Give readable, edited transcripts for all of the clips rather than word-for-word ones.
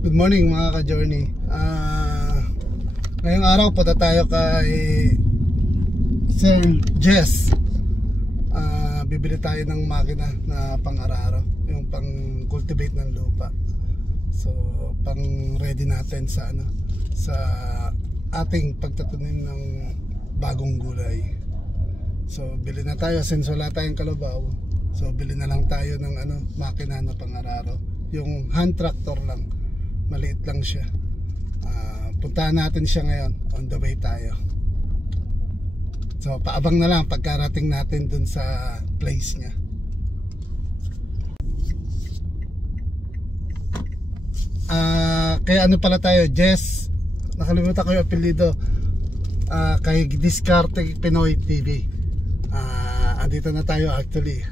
Good morning mga ka-journey. Ngayong araw punta tayo kay Sir Jess. Bibili tayo ng makina na pang-araro, yung pang-cultivate ng lupa. So, pang-ready natin sa sa ating pagtatanim ng bagong gulay. So, bili na tayo since wala tayong kalabaw. So, bili na lang tayo ng makina na pang-araro. Yung hand tractor lang. Maliit lang siya. Puntahan natin siya ngayon. On the way tayo. So paabang na lang pagkarating natin dun sa place niya. Kaya pala tayo, Jess, nakalimutan ko yung apelido, kay Diskarte Pinoy TV. Andito na tayo actually.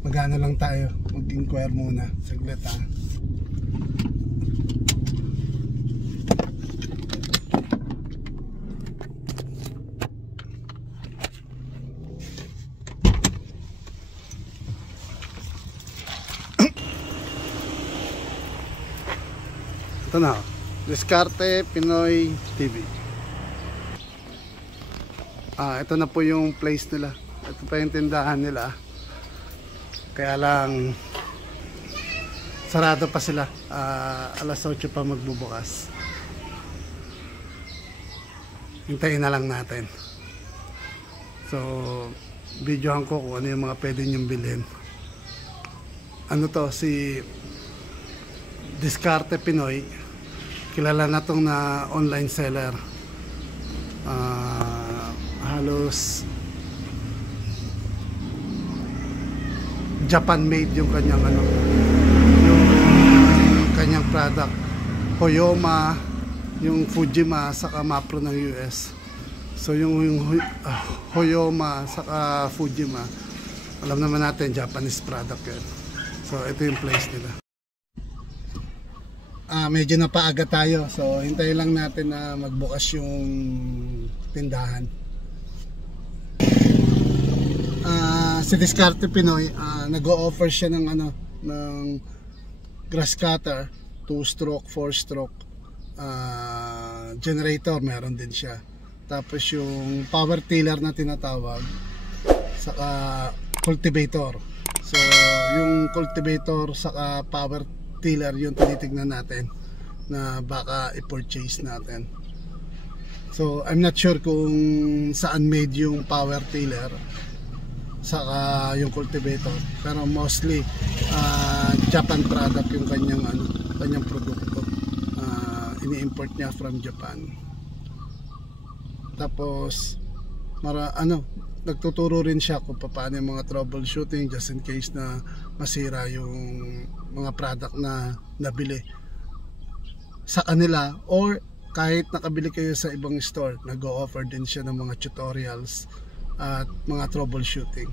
Magana lang tayo, mag-inquire muna saglit Ito na, Diskarte Pinoy TV. Ito na po yung place nila. Ito pa yung tindahan nila. Kaya lang sarado pa sila. Alas 8 pa magbubukas. Hintayin na lang natin. So videohan ko kung ano yung mga pwede nyong bilhin. Si Diskarte Pinoy, kilala na tong na online seller. Halos Japan made yung kanyang yung kanyang product. Hoyoma, yung Fujima, saka Mapro ng US. So yung Hoyoma saka Fujima, alam naman natin Japanese product yun. So ito yung place nila. Medyo napaaga tayo, so hintayin lang natin na magbukas yung tindahan. Si Diskarte Pinoy, nag-o-offer siya ng ng grass cutter, 2-stroke, 4-stroke, generator meron din siya. Tapos yung power tiller na tinatawag, saka cultivator. So yung cultivator saka power tiller yung tinitignan natin na baka i-purchase natin. So I'm not sure kung saan made yung power tiller saka yung cultivator, pero mostly Japan product yung kanyang produkto. Ini-import niya from Japan. Tapos nagtuturo rin siya kung paano yung mga troubleshooting just in case na masira yung mga product na nabili sa kanila, or kahit nakabili kayo sa ibang store, nag-o-offer din siya ng mga tutorials at mga troubleshooting.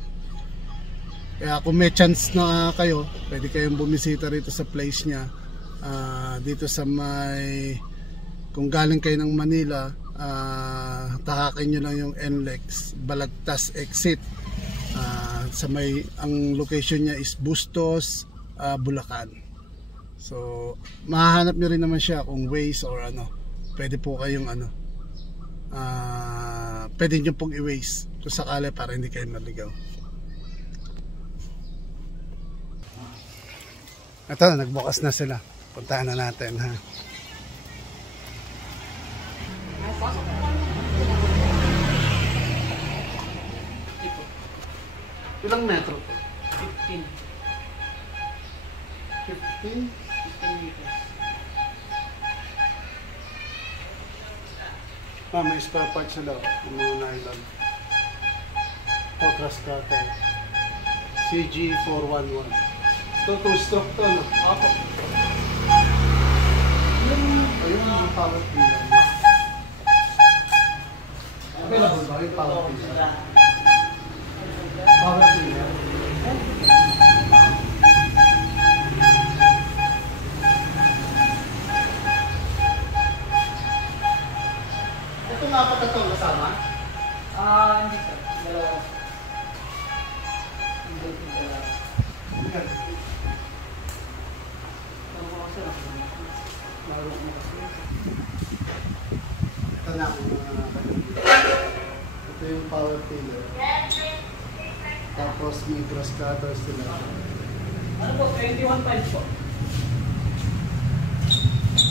Kaya kung may chance na kayo, pwede kayong bumisita rito sa place niya. Dito sa kung galing kayo ng Manila, tahakin nyo lang yung NLEX Balagtas exit. Ang location niya is Bustos, Bulacan. So mahahanap nyo rin naman siya kung Waze or pwede po kayong pwede nyo pong i-Waze kung sakali para hindi kayo maligaw. Ito, nagbukas na sila. Puntahan na natin Ilang metro to? 15. 15? 15 meters. May spare parts sila. Yung mga nylon. Grass cutter. CG411. Ito, 2-stroke to, Opo. Ayun yung power tiller. Available ba yung power tiller? Power tiller. Ito nga pa ito kasama? Hindi sir. Dalawa. Hindi. power tiller. Tapos may grass cutter sila. Ano po? 21.5 po.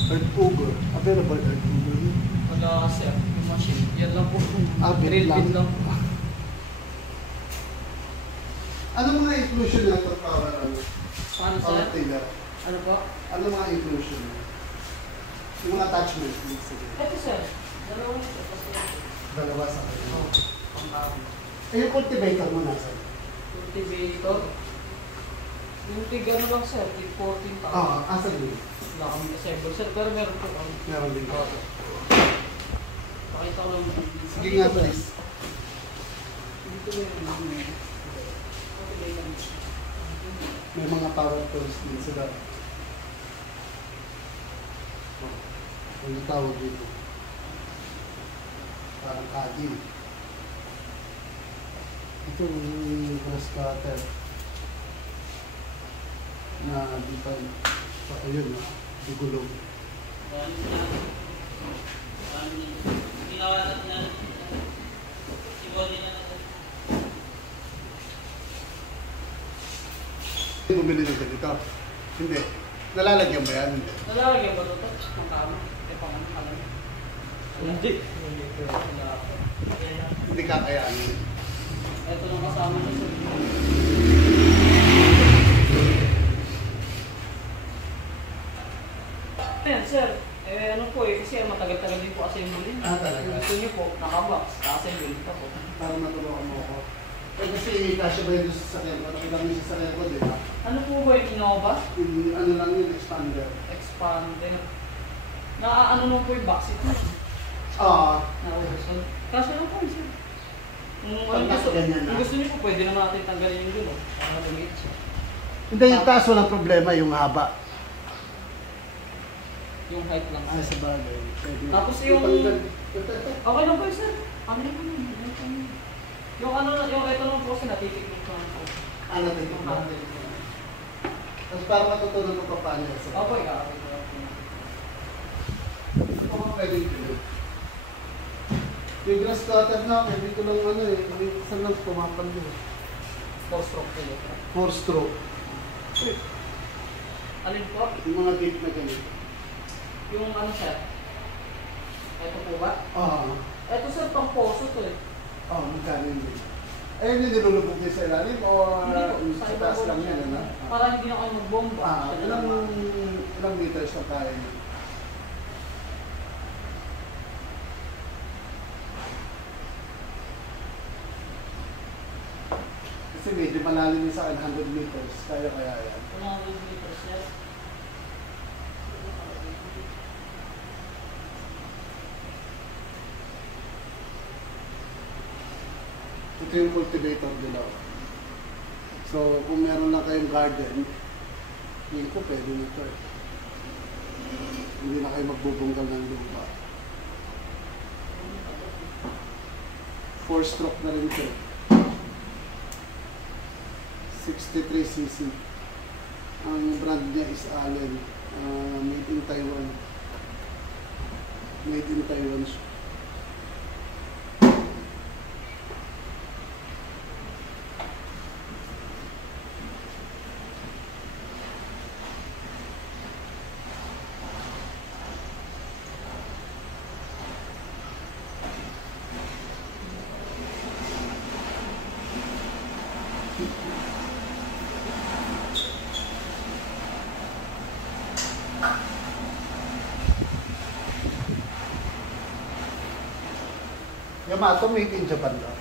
Earth Auger. Available Earth Auger. Wala sir, yung machine. Yan lang po. Bit Drill lang. bit lang po. Ano mga inclusion na ito power Paano power sir? tiller? Ano po? Ano mga inclusion? Yung mga attachments. Sige. Ito sir. Dalawang ito. Dalawa sa akin. Oo. Pang-tawag. Eh, yung cultivator mo nasa? Cultivator. Yung tigano lang sir, tig 14 pa. Asa yun? Wala kami disable sir, pero meron po kami. Meron din ko. Pakita ko lang. Sige nga, please. Dito meron. May mga power tools din sila. Ano tawag dito? Parang kadin. Ito yung grass cutter na dito. Ayun, digulong. Ginawa natin na. Ibon nila natin. Bumili ng ganito? Hindi. Nalalagyan ba yan? Hindi. Nalalagyan ba ito? Ang kama? E pangalan? Hindi. Hindi kakayanin. Ito lang kasama niya sa video. Ayan sir, ano po kasi matagal-tagal din po assembly. Talaga? Kung gusto niyo po, nakabox, ka-assemble ka po. Para matulungan mo ako. Eh kasi kasya ba yun sa sasakyan ko? Nakita mo yung sasakyan ko, di ba? Ano po ba yung Innova? Ano lang yun, expander. Expander. Ano mo po yung box ito? Naubos. Kaso lang po sir. Kung gusto niyo po, pwede naman natin tanggalin yung gulo. Para lumiit siya. Hindi, yung taas walang problema, yung haba. Yung height lang. Sa bagay. Pwede. Tapos yung... Ito. Okay lang po sir. Ano yun? Yung ano, yung ito lang po kasi natitikman ko lang po. Ano tayo? Yung handle. Tapos parang matutunan ko pa paano yan. Opo, ikakapit ko lang po. Ito ko pwede yung yung grass cutter na, pwede ko lang ano eh. Saan lang pumapan din. 4-stroke kayo. 4-stroke. Alin po? Yung mga gate na ganito. Yung ano siya? Ito po ba? Ito sir, pang poso to eh. Magkano yun din. Eh, hindi nilulubog din sa ilalim o sa taas lang yan, ano? Para hindi na kayo magbomba. Ilang meters na tayo yun? Kasi medyo malalim yung sa 100 meters. Kaya yan. 100 meters sir. Ito yung cultivator nila. So, kung meron lang kayong garden, hindi ko pwede nito eh. Hindi na kayo magbubunggal ng lupa. 4-stroke na rin ito. 63cc. Ang brand niya is Allen. Made in Taiwan. Made in Taiwan. Yamato made in Japan daw.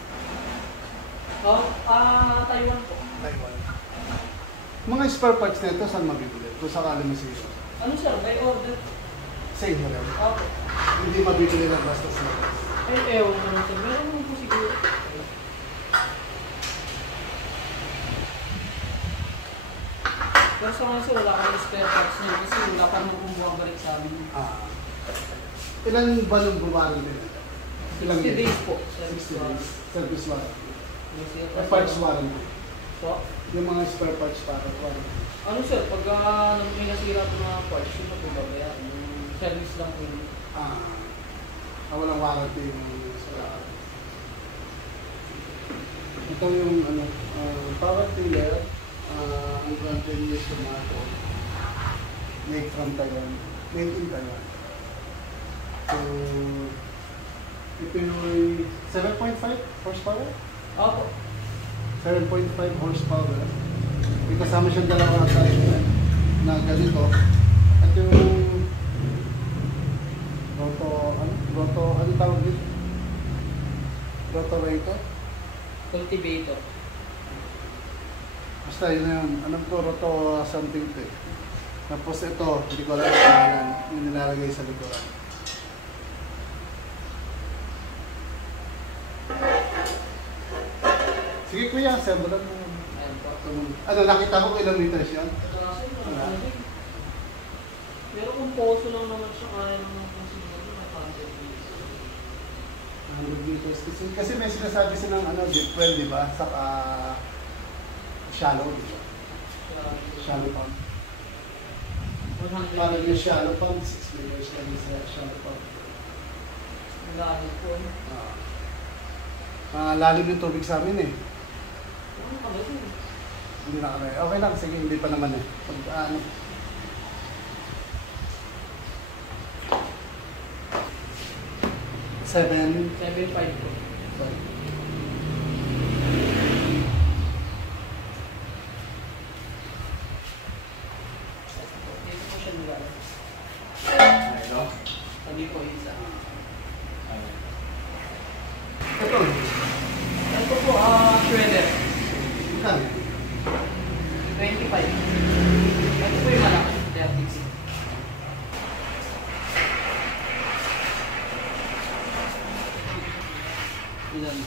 Taiwan po. Taiwan. Mga spare parts nito saan mabibili? Kung sakali masira. Ano sir, by order? Sa inyo rin. Opo. Hindi mabibili ng bastos na. Ewan naman sir, meron naman po siguro. Pero sa mga sir, wala kami spare parts niya kasi wala pa naman kung bumabalik sa amin. Ilan ba nung bumarin nila? 60 days po. 60 days. Service warranty. Yes, Parts warranty. po. Yung mga spare parts para warranty. Ano sir, pag may nasira po na parts, yun na po babayaran. Yung service lang po yun. Walang warranty yung sa Ito yung ano, power tiller, ang brand name is Tomato. Made from Taiwan. Made in Taiwan. So, ito yung 7.5 horsepower? Opo. 7.5 horsepower. May kasama siyang dalawang attachment na ganito. At yung ano tawag dito? Rotarator? Cultivator. Basta yun na yun. Alam ko, roto something to eh. Tapos ito, hindi ko alam kung ano yung nilalagay sa likuran. Sige kuya, sembulan mo. Ayan po. Ano, nakita ko ilang meters yun? Ito na kasi, pero kung poso lang naman siya, kaya naman kung siguro na 100 meters. Kasi may sinasabi silang ano, deep well, di ba? Saka shallow, di ba? Shallow pump. 100 Parang yung shallow pump, 6 meters lang yung shallow pump. Ang lalim po. Lalim yung tubig sa amin eh. Ano pa ba ito? Hindi na kami. Okay lang, sige, hindi pa naman eh. Pag ano. Seven. 7.5 po. Sorry. Dito po siya nilalagay. Ito? Sabi po isa. Ito. Ito po, shredder. Ikan. 25. Ito po yung malaki. 36. Ilan?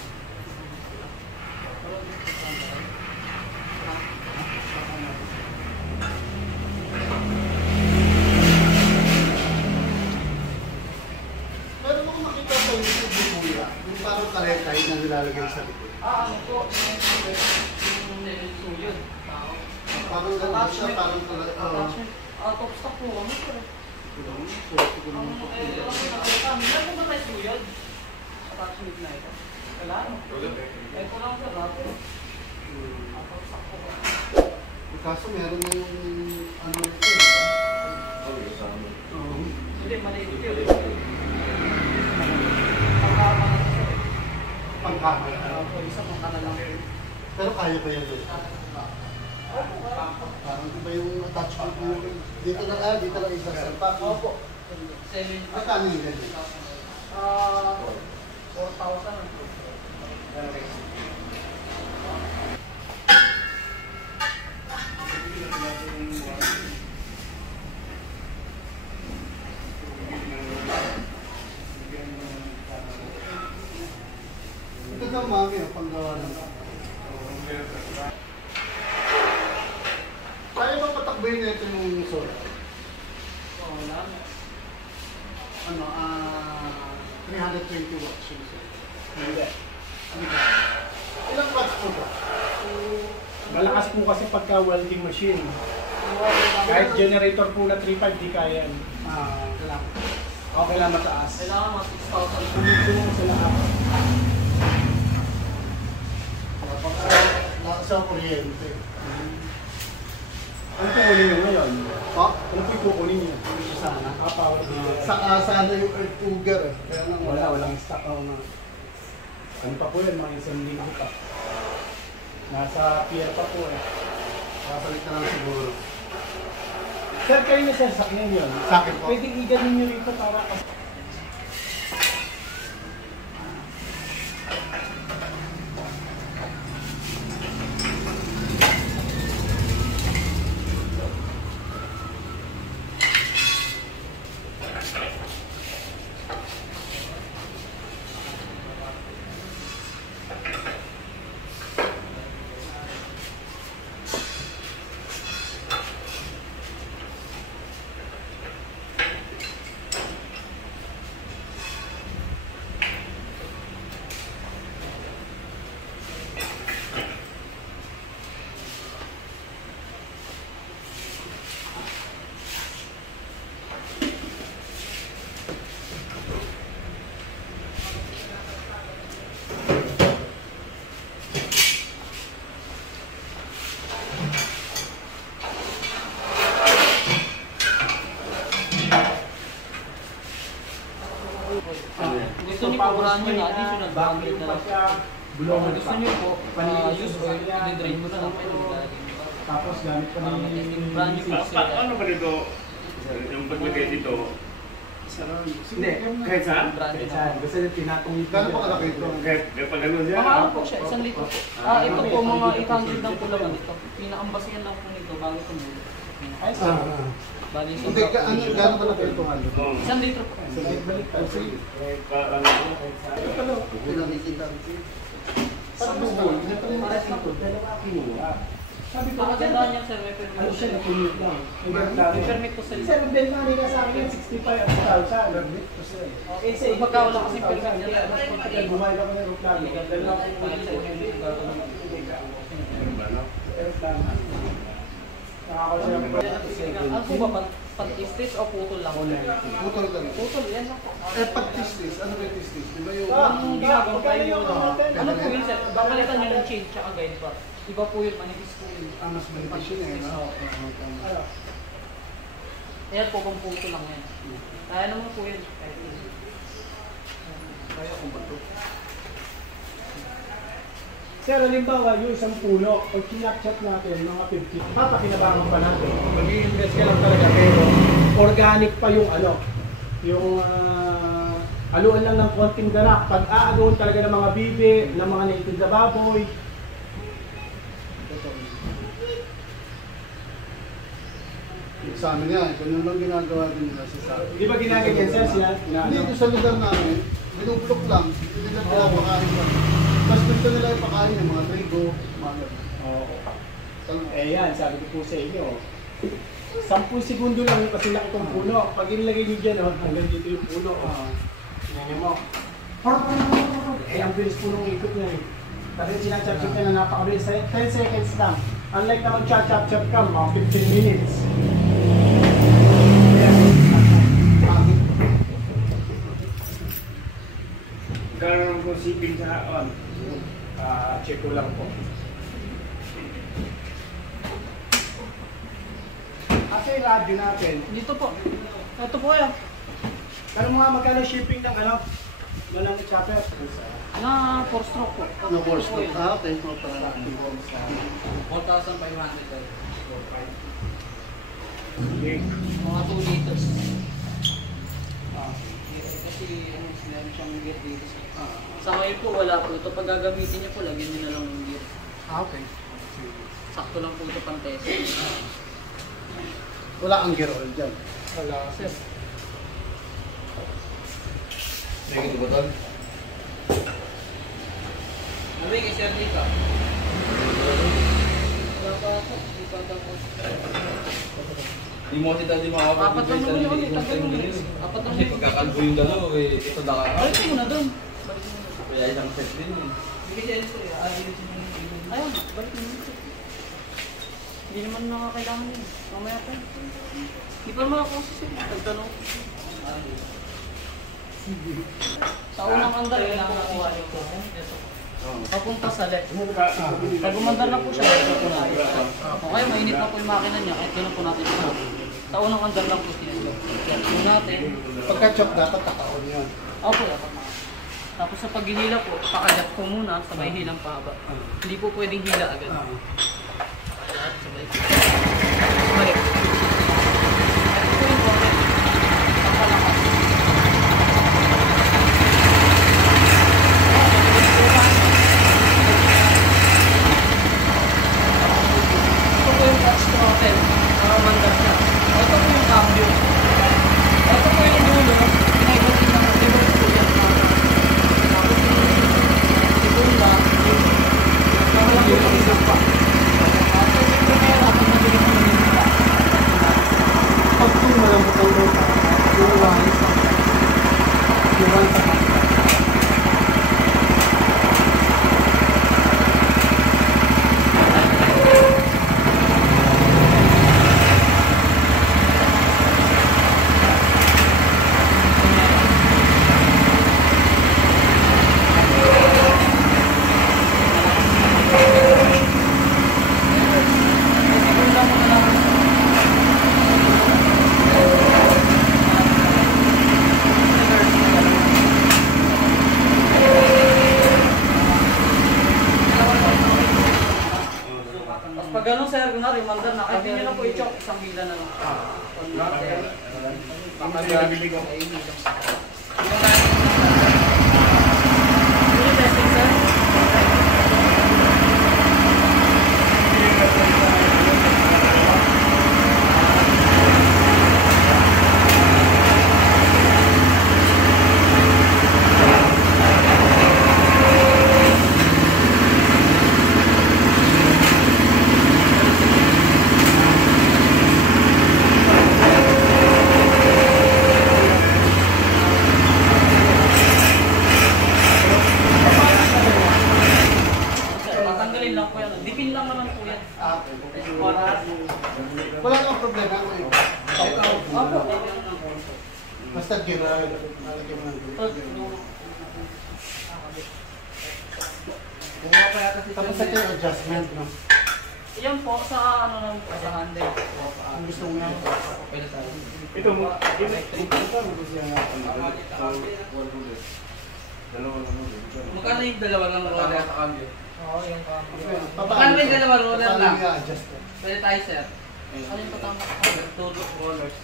Meron ako makita sa YouTube ni Kuya. Yung parang karetay na nilalagay sa likod. Ano po? Yung suyod. Tao. Parang gano'n siya, parang Attachment. Out of stock po kami. Meron po ba tayo suyod? Attachment na ito. Wala. Ito lang sa dati. Out of stock po kami. Kaso meron yung ano ito eh. Hindi, maliit yun. Pangkama na ito. Pangkamay. Isa pangka na lang. Pero kaya pa yan doon. Parang iba yung attachment mo. Dito lang isa sa pack. Opo. Magkano yung ganyan? 4,000. Ito daw mami, panggawa ng kaya ba patakboy na ito yung solar? Wala. Ano, 320 watts yung solar. Hindi. Ano ba? Ilang watts po ba? Malakas po kasi pagka welding machine. Kahit generator po na 3.5 di kaya yan. Kailangan. Okay lang mataas. Kailangan mga 6,000. Tumutulong sa lahat. Sa kuryente. Ano kukunin nyo ngayon? Pa? Ano po kukunin nyo? Sana. Power tiller. Sana yung earth cougar eh. Kaya lang Walang stock. Oo nga. Ano pa po yan? Mga isang linggo pa. Nasa pier pa po eh. Kapalit na lang siguro. Sir, kayo na sir, sakyan yun. Sa akin po. Pwede iganin nyo rito para kasi. brand new na, additional brand new na lang. Blower Kung gusto nyo po, use oil, i-drain mo na lang kayo. Tapos gamit pa ng Brand new po sila. Paano ba dito? Yung paglagay dito? Hindi, kahit saan? Kahit saan. Basta yung tinatong ito. Gano'n pa kalaki ito? Kahit pag ano siya? Mga ano po siya, 1 litro po. Ito po, mga 800 lang po laman ito. Pinakambasihan lang po nito bago tumulo. Ay, saan? Bali, Hindi, gano'n kalaki ito? 1 litro po. Sa buhol, ito yung mga sikod, dalawa kinuha. Sabi ko, Pakagandaan niya sir, may permit ano po siya, sila. napunod lang. May permit po sila. Isa yung benta nila sa akin, 65 at 1,000. Permit ko sila. Kasi Pagka wala kasi permit nila, mas pagka bumayla ko ng aeroplano, dalawa ko Kahit sa inyo yung gagawin. Ano po ba, pag-istis o putol lang? Putol ka na. Putol, yan lang po. Pag tistis, ano ba yung tistis? Di ba yung... Ang ginagawa kayo, ano po yun sir? Babalitan nyo ng chain tsaka guide bar. Iba po yun, manipis po yun. mas manipis yun eh, no? Ayan po, kung puto lang yan. Kaya naman po yun. Kaya kung ba ito? Sir, halimbawa, yung isang puno, pag kinakchat natin, mga 50, papakinabangan pa natin. Mag-i-invest ka lang talaga, pero organic pa yung ano, yung aluan lang ng konting darak. Pag aagawan talaga ng mga bibi, ng mga native na baboy. Sa amin yan, ganun lang ginagawa din nila sa amin. Di ba ginaganyan, sir? Hindi, ito sa lugar namin, binublok lang, hindi na pinapakain lang. Mas gusto nila ipakain yung mga trigo, mga Oo. Eh yan, sabi ko po sa inyo, 10 segundo lang yung kasi laki itong puno. Pag inilagay nyo dyan, hanggang dito yung puno. Tingnan mo. Eh, ang bilis po nung ikot niya eh. Kasi sinachap-chap ka na napakabilis. 10 seconds lang. Unlike na mag-chap-chap ka, mga 15 minutes. Gano'n ko sipin sa on. Check ko lang po. Kasi yung radyo natin, Dito po. Ito po yan. pero mga magkano shipping ng ano? Walang chopper. Na 4 stroke po. No course to. Okay, no para. 4,500 tayo. Okay. Mga 2 liters. Kasi ano, meron siyang gear dito. Sa ngayon po wala po. Ito pag gagamitin niyo po, lagyan niyo na lang yung gear. Okay. Sakto lang po ito pang test. Wala ang gear oil dyan. Wala. Sir, Negative botol? ano yung i-share dito? Wala pa ako. Hindi pa ako. Di mo kasi tayo makakapag Apat lang naman yun. Tagal mo yun. Apat lang Kasi yun. pagkakalbo yung dalawa eh, ito na Balik mo na doon. Balik mo na. Kaya isang set din eh. Bigay siya ito eh. Ayun, balik mo na. Hindi naman nakakailangan yun. Mamaya pa. Hindi pa makakonsist yun. Nagtanong. Sa unang andar, yun ang nakuha nito. Papunta sa left. Pag umandar na po siya, ito po natin. O kaya mainit na po yung makina niya, kahit ganun po natin ito. Sa unang andar lang po siya. Yan po natin. Pagka-chop dapat takaon yun. Opo, dapat na. Tapos sa paghihila po, pakalat po muna, sabay hilang pahaba. Hindi po pwedeng hila agad. Lahat sabay. Balik. Ito po yung order. Pagpalakas. Ito po yung touch throttle. Nakamandar siya. Ito po yung cambio. Ito po yung dulo. Pinaibatin na ng ibang po yan. Tapos yung segunda. Yung pangalaman po isang pa. Ito yung primera. Pag nabilis mo Tapos pag gano'n sir, kunwari, mandar na, kahit hindi nyo na po i-chok, isang hila na lang. Pinabili ko. Testing sir. Tatanggalin lang po yan. Dipin lang naman po yan. Wala namang problema ako eh. Opo. Basta gira, nalagyan mo ng tapos ito yung adjustment, no? Yan po sa ano lang po, sa handle. Ang gusto mo yan. Ito mo. Magkano yung dalawa ng roller sa cambio? Oo, yung cambio. Magkano yung dalawa roller Paano lang? yung i-adjust ko? Pwede tayo sir. Ano yung patama? Todo rollers.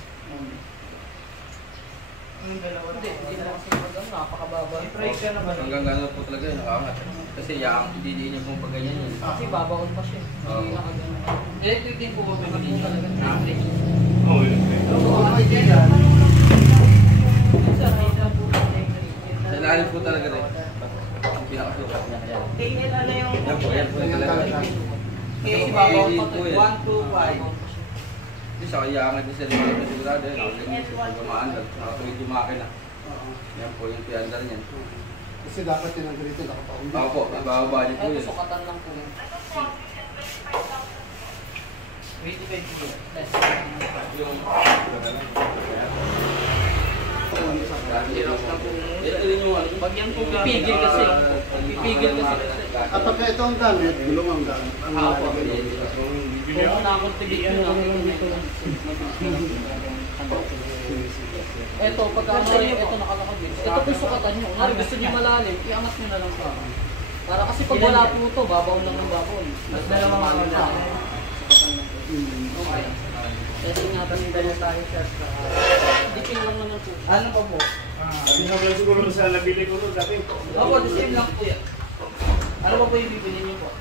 Yung dalawa. Hindi na kasi maganda, napakababa. I-try ka na ba? Hanggang gano'n po talaga yun, nakaangat. Kasi yung hindi niya pong pagganyan yun. Kasi babaon pa siya. Hindi na kagano. Electric din po ba ba din talaga? Oo, yun. Sa ilalim po talaga rin. Ang pinakasukat niya. KL ano yung... Yan po talaga. Kasi babaon pa to. 125. Hindi sa kaya nga din sa rin na sigurado yun. Gumaandal. Nakatuwid yung makina. Yan po yung piandar niyan. Kasi dapat yun ang ganito nakapakundi. Opo, ibababa niyo po Ito yun. sukatan lang po yun. 25 kilo. Less. Yung... Ito rin yung ano. Pag yan po pipigil kasi. Pipigil kasi. Kapag ito ang gamit, gulong ang gamit. Ang Opo. lalagyan. Kung nakultivate nyo na. Ito, pag ano rin, ito nakalakabit. Ito po sukatan nyo. Kung gusto nyo malalim, iangat nyo na lang sa para kasi pag wala po ito, babaw lang ng babaw. Mas dalawang mga na. Okay. Kasi nga pa nila tayo sir. Dipin lang naman po. Ano pa po? Hindi na ba siguro sa nabili ko doon dati? Opo, the same lang po yan. Ano pa po yung bibili niyo po?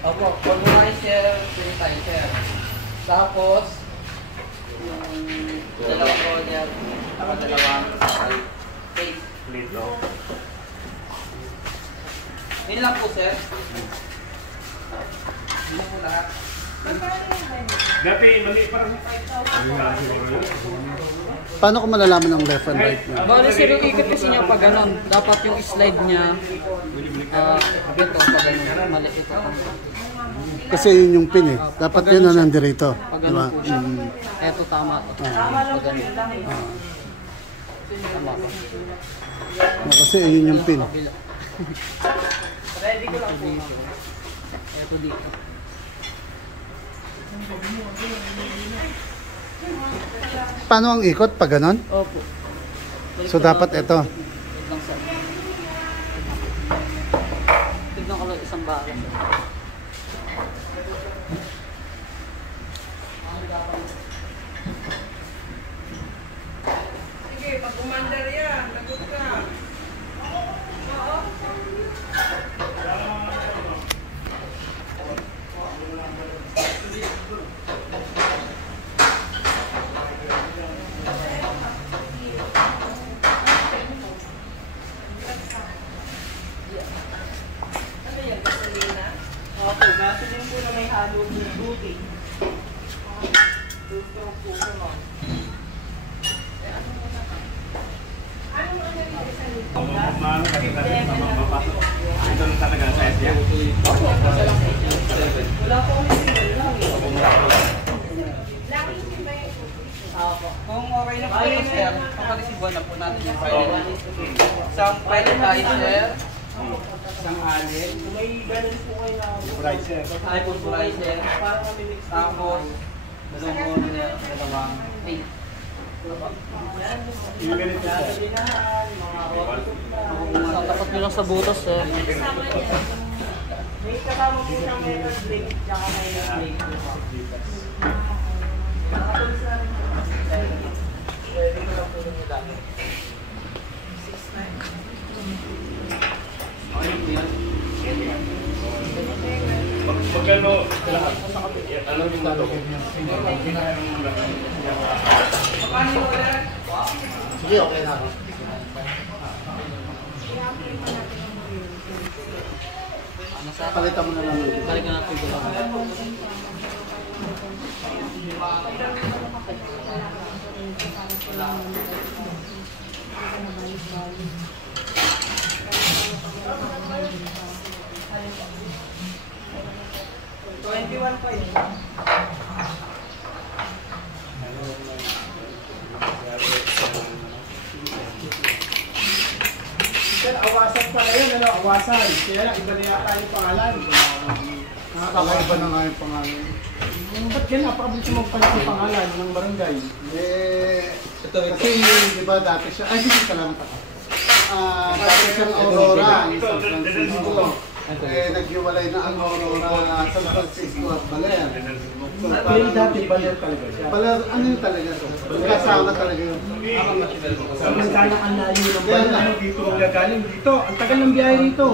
Opo, pulverizer, sanitizer. Tapos, yung dalawang roller, saka dalawang tape. Plate, no? Yun lang po, sir. Yun po lahat. Dati, mali parang... Paano ko malalaman ang left and right niya? Bali sir, yung ikot kasi niya pag ganon, dapat yung slide niya, ito pag ganon, mali ito. Kasi yun yung pin eh. Dapat yun na nandirito. Pag Diba? ganon po siya. Ito tama to. Tama lang po yun. Tama po. Kasi yun yung pin. Ready ko lang po. Ito dito. Paano ang ikot pag ganon? Opo. So dapat ito. Wait lang sir. Tignan ko lang isang bala. Sige, pag umandar yan, lagot ka. Ano yan, gasolina? Opo, gasolin po na may halo duty. Gusto po ko mo. Anong ano rin sa nito? Mahal kasi dati sa mga mapasok. Ito lang talaga ang size niya. Opo, masalang sa inyo. Wala po kami single lang eh. Laki yung ba yung Opo. Kung okay na po yun, sir, paparesibuan na po natin yung file. Isang pelletizer, isang alin, May balance po kayo na Riser. ay pulverizer, parang kami mix. tapos dalawang roller, dalawang tape. Yung ganito siya. Tapat nyo lang sa butas sir. kasama niya? May kasama po siyang metal plate, tsaka may plate po. Nakatulis na rin po. Pwede ko lang po yung dami. 6'9". Magkano? Ano yung nato? Sige, okay na ako. Ano sa Palitan mo na lang. balik na natin dito. Sir, awasan pala yun, ano? Awasan. Kaya lang, iba na yata yung pangalan. Iba na nga yung pangalan. Ba't yan? Napakabilis mo magpalit yung pangalan ng barangay. Kasi di ba dati siya, ay hindi ka lang ako. Dati siyang Aurora, yung San Francisco. Naghiwalay na ang Aurora, San Francisco at Baler. Yung dati, baler talaga siya. Baler, ano yun talaga to? Magkasama talaga yun. Samantala ang layo ng baler. Dito ang gagaling dito. Ang tagal ng biyahe rito.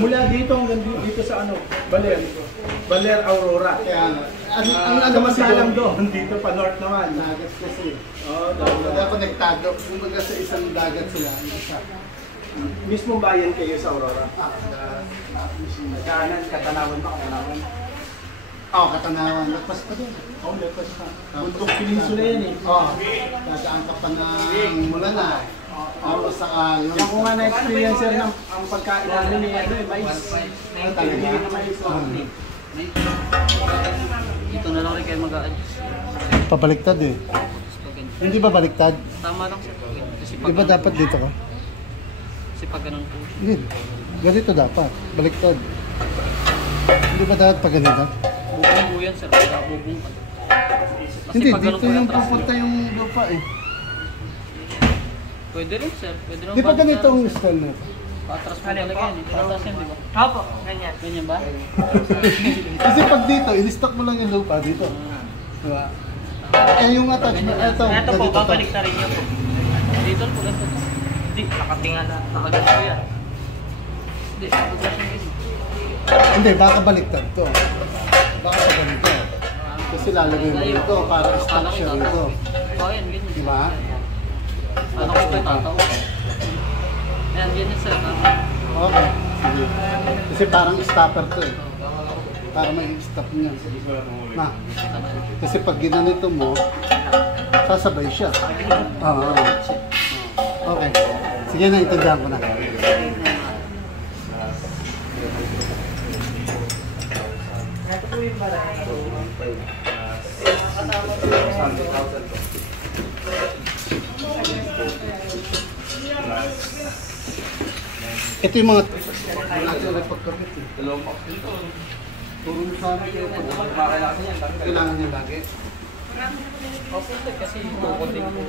Mula dito hanggang dito sa ano, Baler. Baler Aurora. Kaya ang Samantalang doon, dito pa north naman. Dagat kasi. Oo, Kaya konektado. Kumbaga sa isang dagat sila. Isa. mismong bayan kayo sa Aurora. Kanan, Katanawan pa, Katanawan. Oo, Katanawan. Lagpas pa doon. Oo, lagpas pa. Bundok Peninsula yan eh. Oo. Dadaan ka pa ng mula na. Oo, saka yun. Yan ko nga na-experience sir ng ang pagkain namin ni ano eh, mais. Talaga? Hindi na mais. Dito na lang rin kayo mag-a-adjust. Pabaliktad eh. Hindi ba baliktad? Tama lang sir. Kasi Di ba dapat dito ka? Kasi pag ganun po. Hindi. Ganito dapat. Baliktad. Hindi ba dapat pag ganito? Bubong po yan sir. Kaya bubong ka. Kasi Hindi, pag ganun dito po yung atras pupunta yun. yung lupa eh. Pwede rin sir. Pwede rin Di ba ganito ang style na? Patras po talaga yan. Patras yan di ba? Opo, ganyan. Ganyan ba? Kasi pag dito, in-stock mo lang yung lupa dito. Diba? Eh yung attachment, ito, Ito po, ganito to. babalik na rin niyo po. Dito po ganito. Hindi, nakatingala. Nakaganto yan. Hindi. Pagkas yung ganyan. Hindi, baka baliktad to. Baka pa ganito. Kasi lalagay mo dito para stock siya rito. Oo yan, ganyan. Diba? Ano ko ito tatawa? Ayan, ganyan sir. Okay. Sige. Kasi parang stopper to eh. Para may stop niya. Na. Kasi pag ginanito mo, sasabay siya. Oo. Okay. Sige na, itindihan ko na. Ito po yung barangay. Ito yung mga natin ay pagkabit eh. Dalawang box dito. Turo mo sa amin kayo pag Kumakailangan kasi yan. kailangan niya lagi. Opo sir, kasi tukod din po.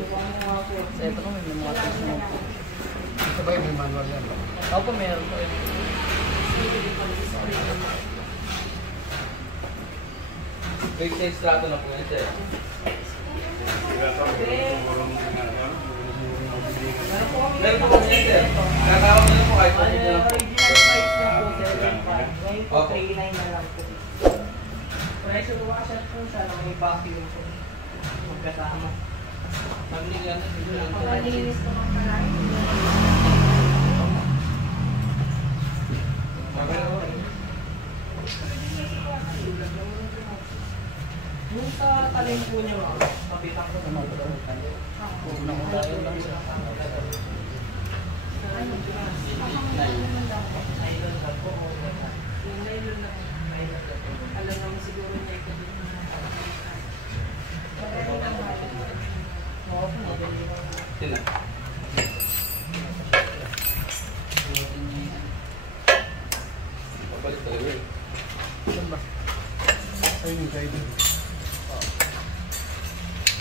Sa ito naman, may mga test mo po. Sabay may manual yan. Opo, meron po. Big size strato na po yan sir. Meron po kami yan sir. Nakakawag na lang po kahit po dito lang po. Ngayon po, 3.9 na lang po. Pressure washer po siya na may vacuum po. Magkasama. Magligan na dito lang. Malinis po ang palagi. Yung sa talim po niyo, kapitan ko sa mga Unang dahil lang sir. alam naman siguro niya ito. Yun na. Pabalik talaga yun. Ayun yung guide.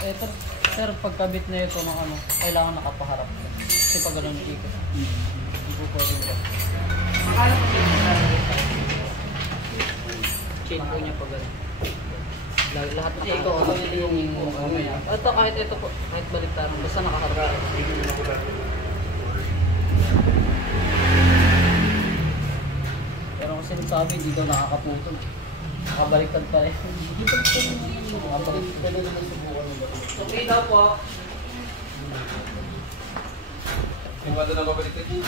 Ito, sir, pagkabit na ito ng ano, kailangan nakapaharap. Kasi pag ganun yung ikot. Hindi po pwede ba? Akala ko chain po niya pag ano. Lahat nakaharap. Ito yung mamaya. Ito kahit ito po, kahit baliktaran, basta nakaharap. Pero kasi sabi, hindi daw nakakaputol. Nakabaliktad pa rin. Nakabaliktad na subukan mo. Okay daw po. Yung wala na babaliktad yun.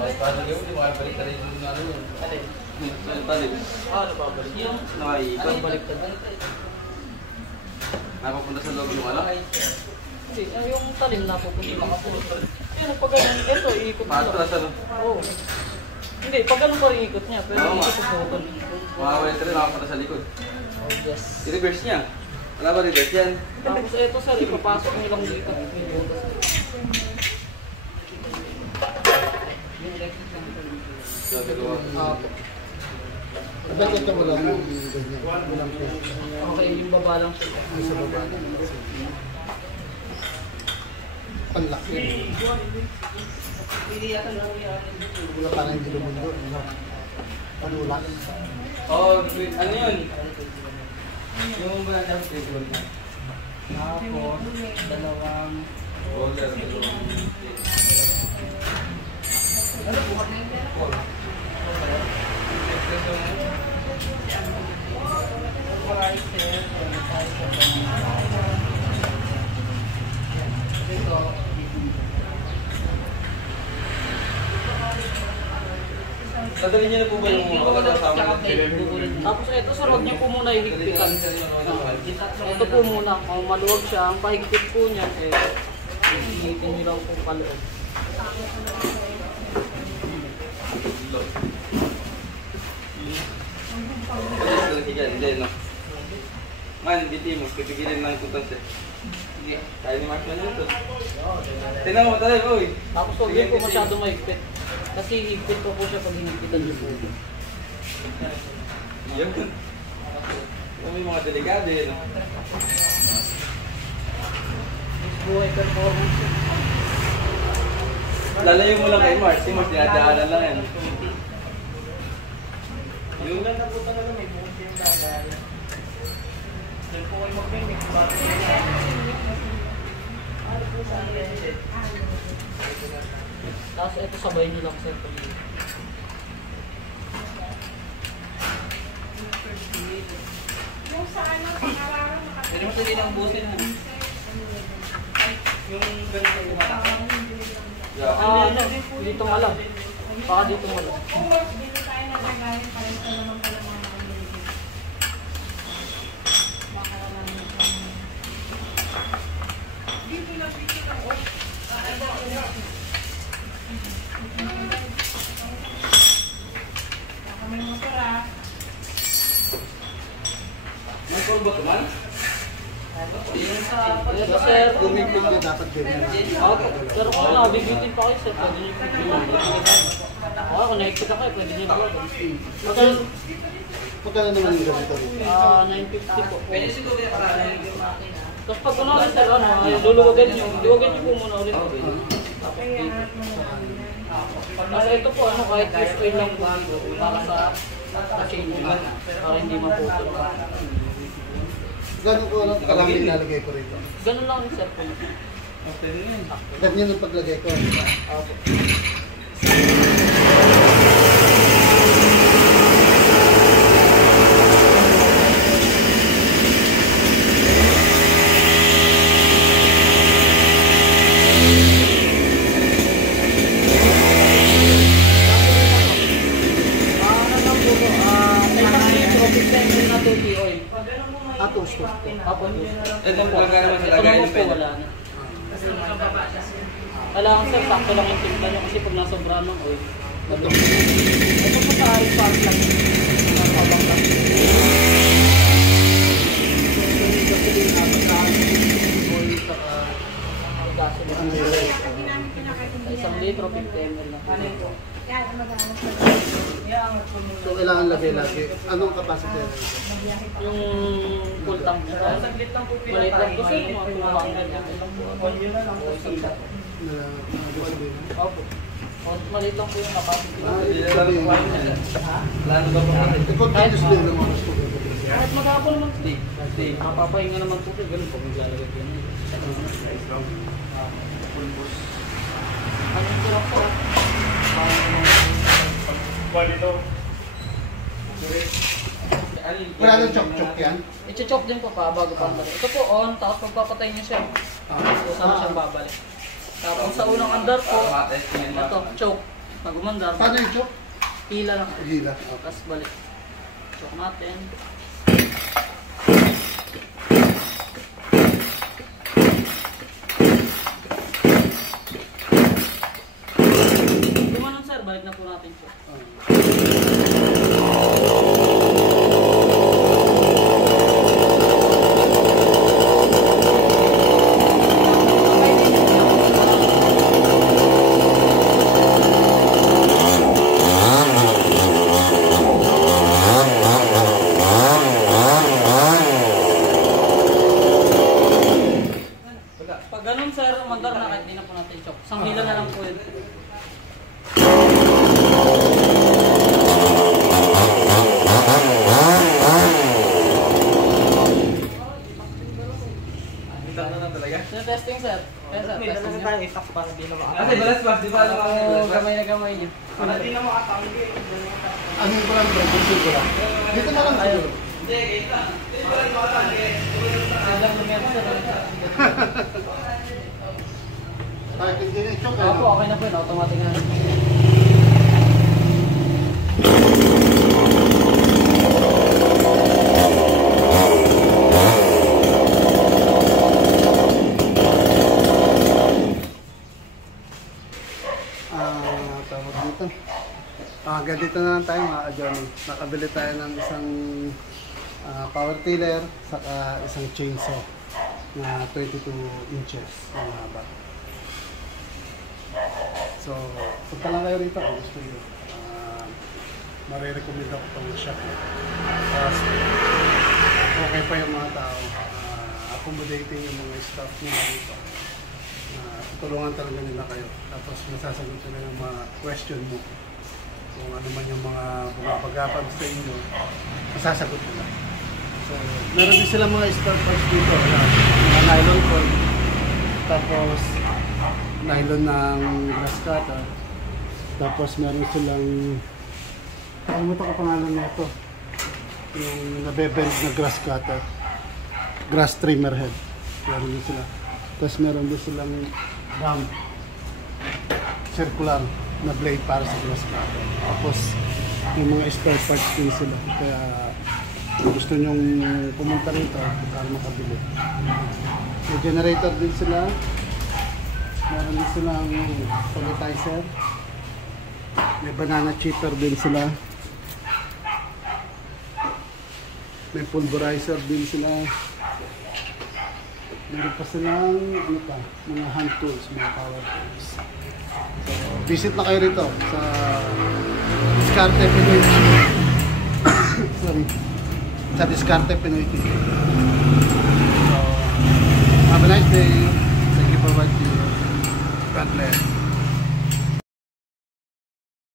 Mas paano yun, hindi makabaliktad rin yung ano yun. Alin? Talim. Ano ba balik? Yung Nakaiikot. baliktad. Napapunta sa loob yung ano? Hindi, yung talim na pupunta makapulot. Pero pag ganun, ito, iikot mo. Patras ano? Oo. Hindi, pag ganun pa rin ikot niya, pero Oo, hindi nga. ko puputol. Makakawalita rin, nakapunta sa likod. Oh, yes. I-reverse niya. Wala ba reverse yan? Tapos ito sir, ipapasok niyo lang dito. May butas. Yung electric lang ito. So, dalawa. Ba't ito wala yung ganyan? Walang siya. Okay, yung baba lang siya. Yung sa baba. Panlaki. Wala parang hindi lumundo. Panulak. Oh, ano yun? Yung ba na table na? Tapos, dalawang... Roller. Dadalhin niyo na po ba yung kasama ng Tapos ito sir, huwag niyo po muna ihigpitan. Ito po muna, kung maluwag siya, ang pahigpit po niya, eh, hihitin niyo lang po kaloob. Hindi, no? Man, biti mo, pipigilin ng tutas eh. Sige, tayo ni Mark na ito. Tingnan mo tayo, uy. Tapos huwag niyo po masyado mahigpit. Kasi higpit po po siya pag hinigpitan niyo po. Yun. May mga delikado eh, no? Buhay performance. Lalayo mo lang kay Mars. Si Mars, dinadaanan lang yan. Yung Ganda po talaga, may buong yung dadaan. Doon po kayo mag-mimik. Ano po sa akin? Tapos ito sabay niyo lang sir. Yung sa ano, pang-aralan, Pwede mo sabihin ang busin ha. Yung ganito yung mata. Ano, dito nga lang. Baka dito nga lang. kung bili tayo na nagaling, parang ito naman pala mga nakaligid. Baka naman dito lang, dito lang. Baka may motor ah. may kurbo tuman. Ito sir. Lumipit na dapat ganyan. Pero kung nabibitin pa kayo sir, pwede niyo po. Kung nakikita kayo, pwede niyo po. Magkano naman yung ganito rin? 950 po. Pwede siguro yung parang tapos pag kunwari sir, ano, luluwagan niyo po muna ulit. Tapos dito. Kasi ito po, ano, kahit use oil lang po dito, para sa chain nyo, para hindi maputol. Gano'n ko lang kalami nalagay ko rito. Ganun lang yung sir po. Ganyan ang paglagay ko. Opo. Atos ko. Ito po, hanggang naman sa Ito lagay naman yung po pwede. wala na. Kailangan sir, sakto lang yung timpla nyo kasi pag nasobra ng oil. Ito po sa iPad lang. Nakabang lang. Isang litro, 50 ml na. Yan, mag-aanap ko. So kailangan lagay-lagay. Anong capacity na ito? Yung full tank nito. Saglit lang po Maliit lang po sir, mga 200 yan. Yun na lang po. Na gasolina? Opo. Maliit lang po yung capacity. Sabihin mo. Plano ba po kasi? Continuously ng oras po. Kahit maghapon naman po. Hindi. Mapapahinga naman po. Ganun po. Maglalagay po yun. Anong kurang po? Kuha dito. Wala nang chok-chok yan? I-chok din po pa bago pa balik. Ito po on, tapos pagpapatay niya siya. So, saan siya babalik. Tapos sa unang andar po, ito, choke. Pag umandar, Paano yung chok? hila lang. Hila. Tapos balik. Choke natin. Gumanon sir, balik na po natin po. Pag ganun sir, umandar na kahit di na po natin choke. Isang hila na lang po yun. Testing sir. Yes, sir. Testing niya. tayo itak para di na Kasi balas ba? Di ba alam Oo, gamay na gamay niya. Para di na makatanggi. Ano ko lang ba? Gusto ko lang. Dito na lang siguro. Silang lumero sir. Kahit hindi na chok. Opo, okay na po yun. Automatic na. Tawag dito. Ganito na lang tayo mga ka-journey. Nakabili tayo ng isang power tiller saka isang chainsaw na 22 inches ang haba. So, punta lang kayo rito kung gusto nyo. Marirecommend ako itong shop. Okay pa yung mga tao. Accommodating yung mga staff nila rito. Tulungan talaga nila kayo. Tapos masasagot nila ng mga question mo. Kung ano man yung mga bumabagapan sa inyo, masasagot nila. So, meron din sila mga spare parts dito. Mga nylon cord. Tapos, nylon ng grass cutter. Tapos, meron silang, nakalimutan ko pangalan na ito. Yung nabebend na grass cutter. Grass trimmer head. Meron din sila. Tapos, meron din silang round circular na blade para sa grass cutter. Tapos yung mga spare parts din sila. Kaya kung gusto nyong pumunta rito para makabili. May generator din sila. Meron din silang sanitizer. May banana chipper din sila. May pulverizer din sila. Meron pa silang mga hand tools, mga power tools. So, visit na kayo rito sa Diskarte Pinoy TV. Sorry. Sa Diskarte Pinoy TV. So, have a nice day. Thank you for watching. God bless.